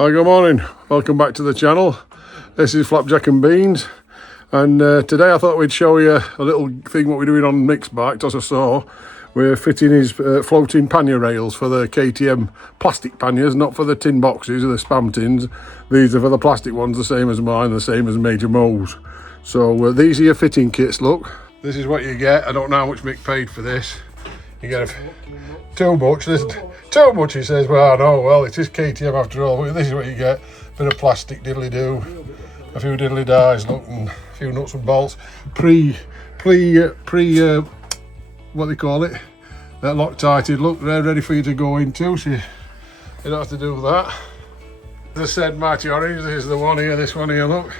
Hi, good morning. Welcome back to the channel. This is Flapjack and Beans, and today I thought we'd show you a little thing what we're doing on Mick's bike. As I saw, we're fitting his floating pannier rails for the KTM plastic panniers, not for the tin boxes or the spam tins. These are for the plastic ones, the same as mine, the same as Major Mo's. So these are your fitting kits. Look, this is what you get. I don't know how much Mick paid for this. You get too much. Too much, he says. Well, I know. Well, it is KTM after all. This is what you get: bit of plastic diddly do, a few diddly dies, look, and a few nuts and bolts. Pre, what they call it? Loctited. Look, they're ready for you to go into. So you don't have to do that. As I said, Mighty Orange. This is the one here. This one here. Look,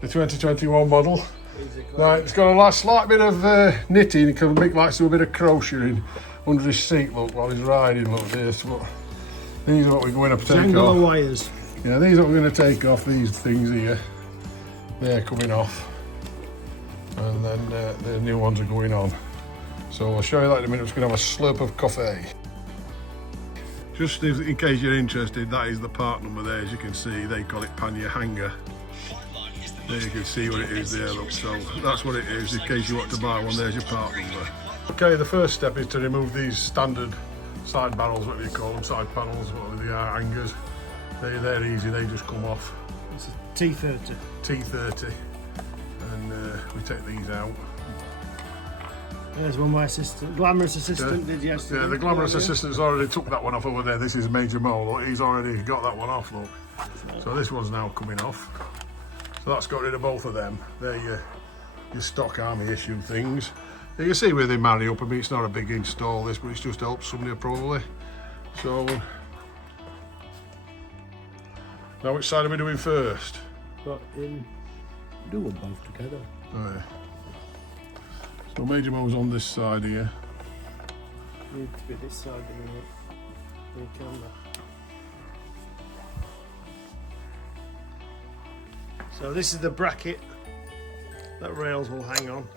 the 2021 model. Right, it's got a slight bit of knitting because Mick likes to do a bit of crocheting under his seat, look, while he's riding. Look, this. Look. These are what we're going to take off. Wires. Yeah, these are what we're going to take off, these things here. They're coming off. And then the new ones are going on. So I'll show you that in a minute. I'm just going to have a slurp of coffee. Just in case you're interested, that is the part number there. As you can see, they call it pannier hanger. There you can see what it is there, look, so that's what it is. In case you want to buy one, there's your part number. Okay, the first step is to remove these standard side barrels, whatever you call them, side panels, whatever they are, hangers. They're easy, they just come off. It's a T30. T30, and we take these out. There's one my assistant, glamorous assistant, did yesterday. Yeah, the glamorous assistant's already took that one off over there. This is Major Mo, look, he's already got that one off, look. So this one's now coming off. So that's got rid of both of them. They're your stock army issue things. You can see where they marry up. I mean, it's not a big install this, but it's just helps somebody probably. So now which side are we doing first? But do them both together. Oh, yeah. So Major Mo's on this side here. Need to be this side of the camera. So this is the bracket that rails will hang on,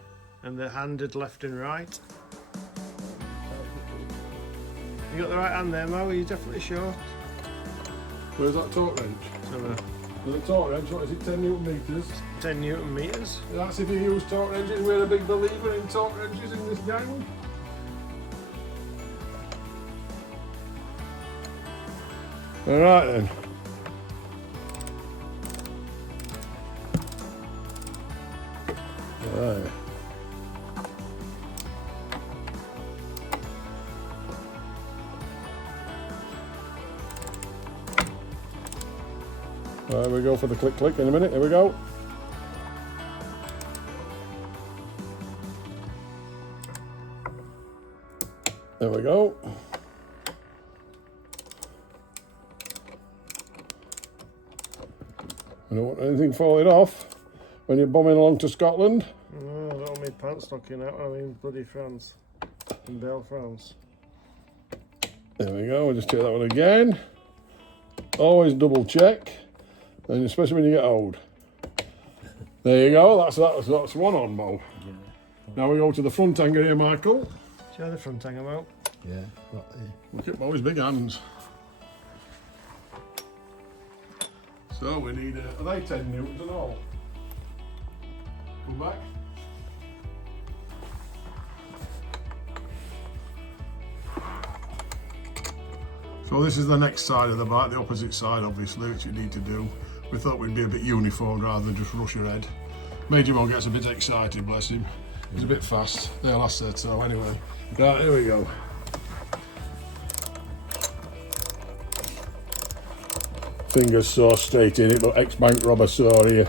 and they're handed left and right. You got the right hand there, Mo? Are you definitely sure? Where's that torque wrench? The torque wrench, what is it, 10 Newton meters? 10 Newton meters. That's if you use torque wrenches. We're a big believer in torque wrenches in this gang. Alright then. Right. There we go for the click in a minute. Here we go. There we go. I don't want anything falling off when you're bombing along to Scotland. No, I don't want my pants knocking out. I mean, bloody France. In Belle, France. There we go. We'll just take that one again. Always double check, and especially when you get old. There you go. That's one on, Mo. Yeah. Now we go to the front hanger here, Michael. Show the front hanger, Mo. Yeah. Look at Mo's big hands. So we need, are they 10 newtons and all? Come back. So this is the next side of the bike, the opposite side obviously, which you need to do. We thought we'd be a bit uniform rather than just rush ahead. Major Mo gets a bit excited, bless him. He's a bit fast. There, last said so anyway. Right, here we go. Fingers so straight in it, look, ex-bank robber saw here.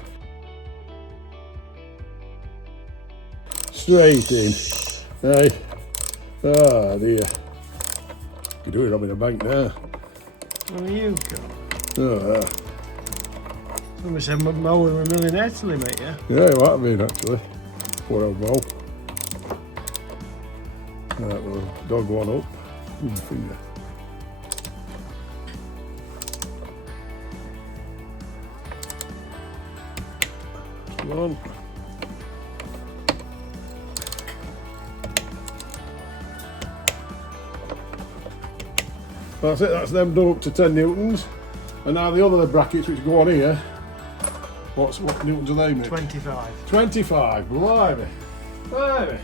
Straight in. Hey. Oh dear. You're doing robbing a bank now. What are you got? Oh, yeah. Somebody said Mo were a millionaire till he met you. Yeah, he might have been actually. Poor old Mo. Right, we'll dog one up. Finger. Come on. That's it, that's them done up to 10 newtons. And now the other brackets which go on here, what newtons are they, Mick? 25. 25, blimey. Blimey.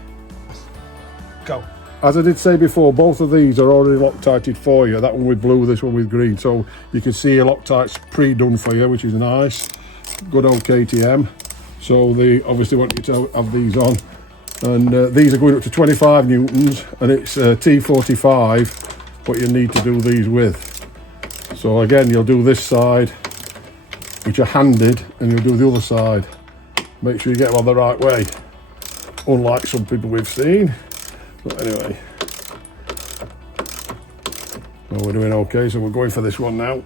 Go. As I did say before, both of these are already Loctited for you. That one with blue, this one with green. So you can see your Loctite's pre-done for you, which is nice. Good old KTM. So they obviously want you to have these on. And these are going up to 25 newtons, and it's T45 what you need to do these with. So again, you'll do this side, which are handed, and you'll do the other side. Make sure you get them on the right way, unlike some people we've seen. But anyway, so we're doing okay, so we're going for this one now.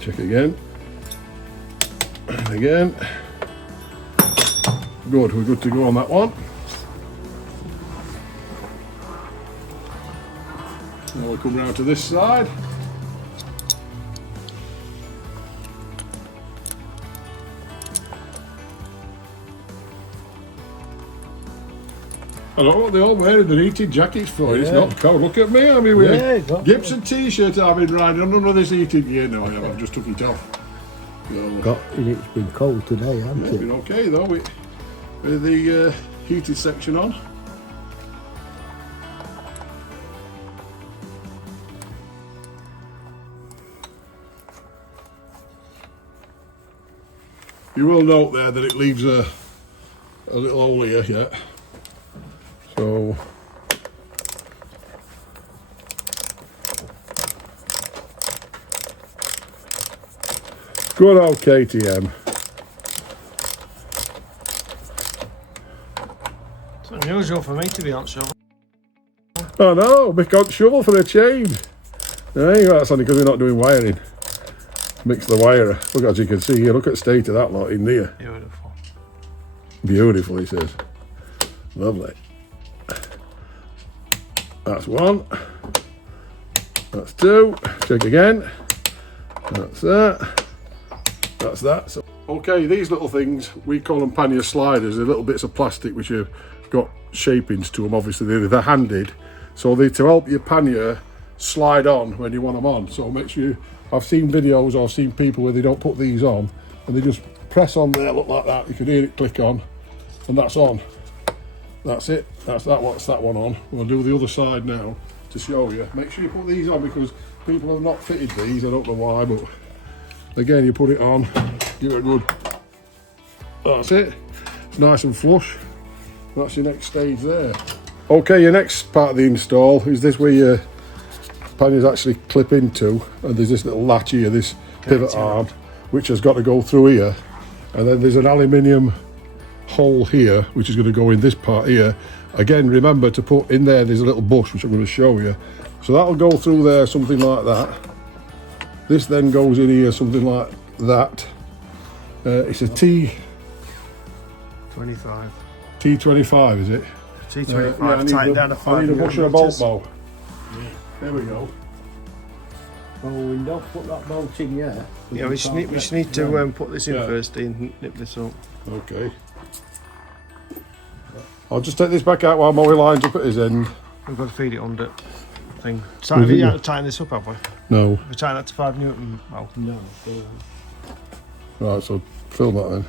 Check again, and again. Good, we're good to go on that one. Now we'll come round to this side. I don't know what they're all wearing their heated jackets for. Yeah. It's not cold. Look at me, I'm here with Gibson t-shirt I've been riding on. None of this heated gear. No, I've just took it off. So, it's been cold today, hasn't it? It's been okay though with the heated section on. You will note there that it leaves a little hole here, yeah. So good old KTM. It's unusual for me to be on shovel. Oh no, Mick on shovel for a change. Hey, that's only because we're not doing wiring. Mix the wire. Look, as you can see here, look at the state of that lot in there. Beautiful. Beautiful, he says. Lovely. That's one. That's two. Check again. That's that. That's that. So, okay, these little things, we call them pannier sliders. They're little bits of plastic which have got shapings to them. Obviously, they're handed. So they're to help your pannier slide on when you want them on. So make sure I've seen videos or I've seen people where they don't put these on and they just press on there, look like that. You can hear it click on, and that's on. That's it. That's that. What's that one on? We'll do the other side now to show you. Make sure you put these on because people have not fitted these. I don't know why, but again, you put it on, give it a good. That's it. It's nice and flush. That's your next stage there. Okay, your next part of the install is this where your panniers actually clip into, and there's this little latch here, this pivot arm, which has got to go through here, and then there's an aluminium hole here which is going to go in this part here. Again, remember to put in there, there's a little bush which I'm going to show you, so that'll go through there, something like that. This then goes in here, something like that. It's a T25, is it? T25, tighten down to 5 I need a busher of bolt bow. Yeah. There we go. Oh, we don't put that bolt in yet. Yeah, we just need to put this in first and nip this up. Okay. I'll just take this back out while Molly lines up at his end. We've got to feed it under thing. So have you had to tighten this up, have we? No. We tighten that to 5 newton. Well, No. Right, so fill that then.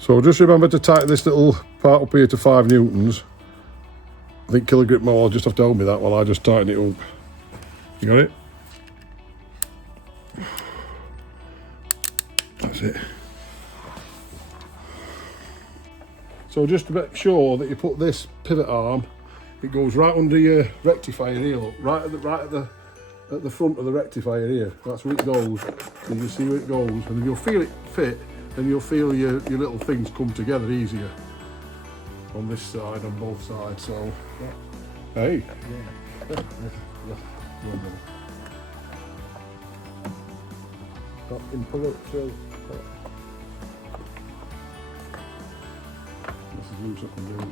So just remember to tighten this little part up here to 5 newtons. I think Killer Grip Mo will just have to hold me that while I just tighten it up. You got it? That's it. So just to make sure that you put this pivot arm, it goes right under your rectifier here, look, right at the front of the rectifier here. That's where it goes. And you see where it goes, and then you'll feel it fit, and you'll feel your little things come together easier on this side, on both sides. So, hey. Got him pull it through. This is loose up and down.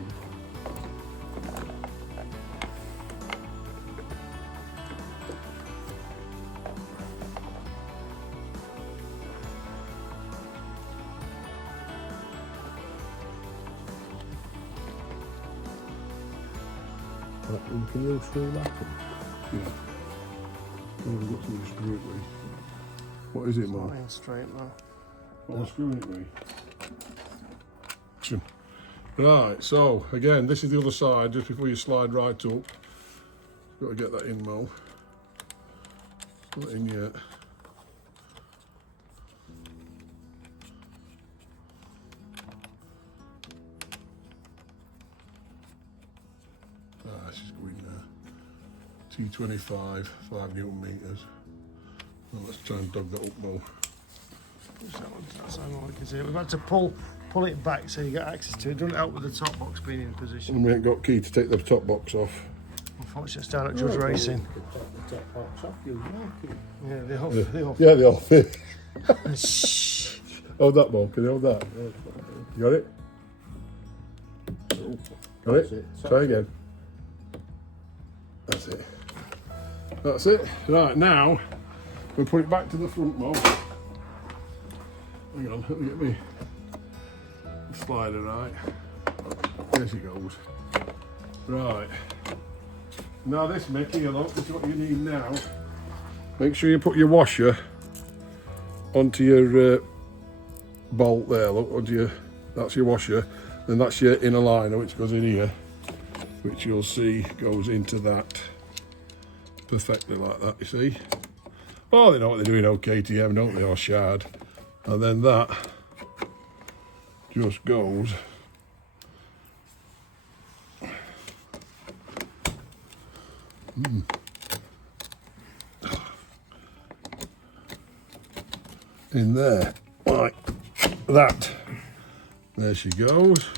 You can use through that. Yeah. Oh, we've got something to screw it with. What is it, Mum? Flying straight now. What am I screwing it with? Action. Right, so again, this is the other side, just before you slide right up. Got to get that in, Mo. Not in yet. This is going T25, 5 Newton meters. Well, let's try and dog that up, Mo. That's how I can see it. We've had to pull it back so you get access to it. Doesn't help with the top box being in position. And we ain't got key to take the top box off. Unfortunately, it's down at Judd Racing. You could take the top box off, you know. Yeah, they off. They off. Yeah, they all fit. Shh. Hold that, Mo. Can you hold that? You got it? Got That's it? it. Try again. That's it. That's it. Right, now we'll put it back to the front, Mo. Hang on, let me get me slider right. There she goes. Right. Now this, Mickey, look, this is what you need now. Make sure you put your washer onto your bolt there, look, onto your, that's your washer. Then that's your inner liner, which goes in here, which you'll see goes into that perfectly like that, you see. Oh, they know what they're doing, KTM, don't they, or Shard. And then that just goes in there, like that. There she goes.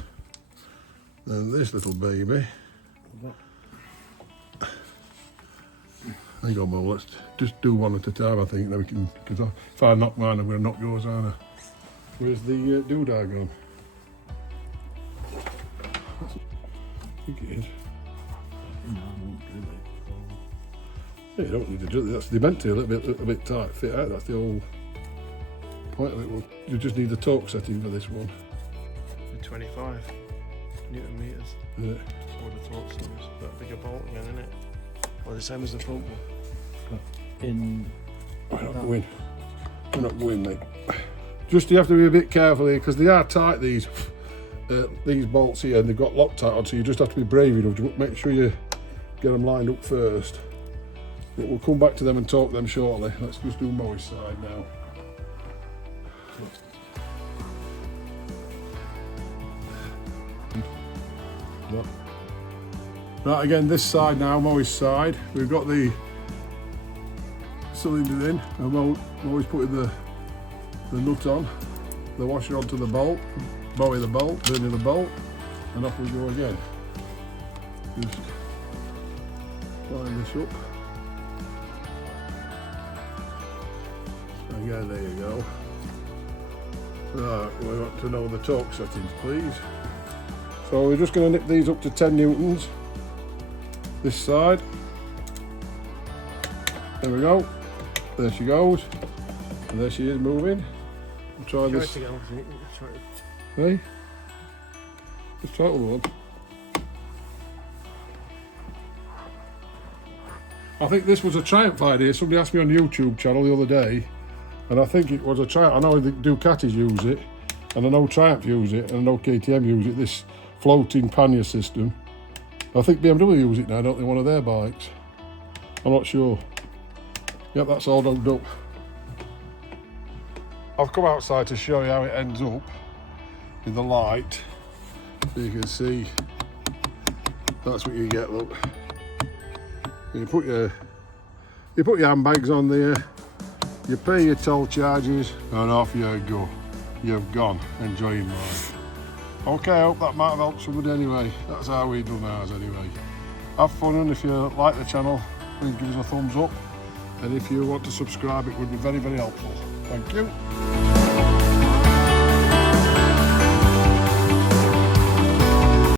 And this little baby. Hang on, Mo, let's just do one at a time, I think. Then we can, because if I knock mine, I'm going to knock yours, aren't I? Where's the doodah gone? I think it is. No, I won't do it. Yeah, you don't need to do it. That's the meant to, a little bit tight fit out. That's the whole point of it. Well, you just need the torque setting for this one. 25 Newton meters. Yeah. I would have thought so. It's a bit bigger bolt again, isn't it? Or the same as the front one. We're not going. We're not going, mate. Just you have to be a bit careful here because they are tight. These bolts here, and they've got Loctite on, so you just have to be brave enough to make sure you get them lined up first. But we'll come back to them and talk them shortly. Let's just do Moe's side now. Right, again, this side now, Moe's side. We've got the cylinder in, and Moe's putting the nut on, the washer onto the bolt, Moe the bolt, turning the bolt, and off we go again. Just line this up. Again, there you go. Right, we want to know the torque settings, please. So we're just going to nip these up to 10 newtons. This side. There we go. There she goes. And there she is moving. We'll try this. Hey? Let's try it one. I think this was a Triumph idea. Somebody asked me on YouTube channel the other day, and I think it was a Triumph. I know the Ducatis use it, and I know Triumph use it, and I know KTM use it, this floating pannier system. I think BMW use it now, don't they, one of their bikes? I'm not sure. Yep, that's all done up. I've come outside to show you how it ends up in the light. So you can see, that's what you get, look. You put your handbags on there, you pay your toll charges, and off you go. You've gone, enjoying life. Okay, I hope that might have helped somebody anyway. That's how we do ours anyway. Have fun, and if you like the channel, then give us a thumbs up. And if you want to subscribe, it would be very, very helpful. Thank you.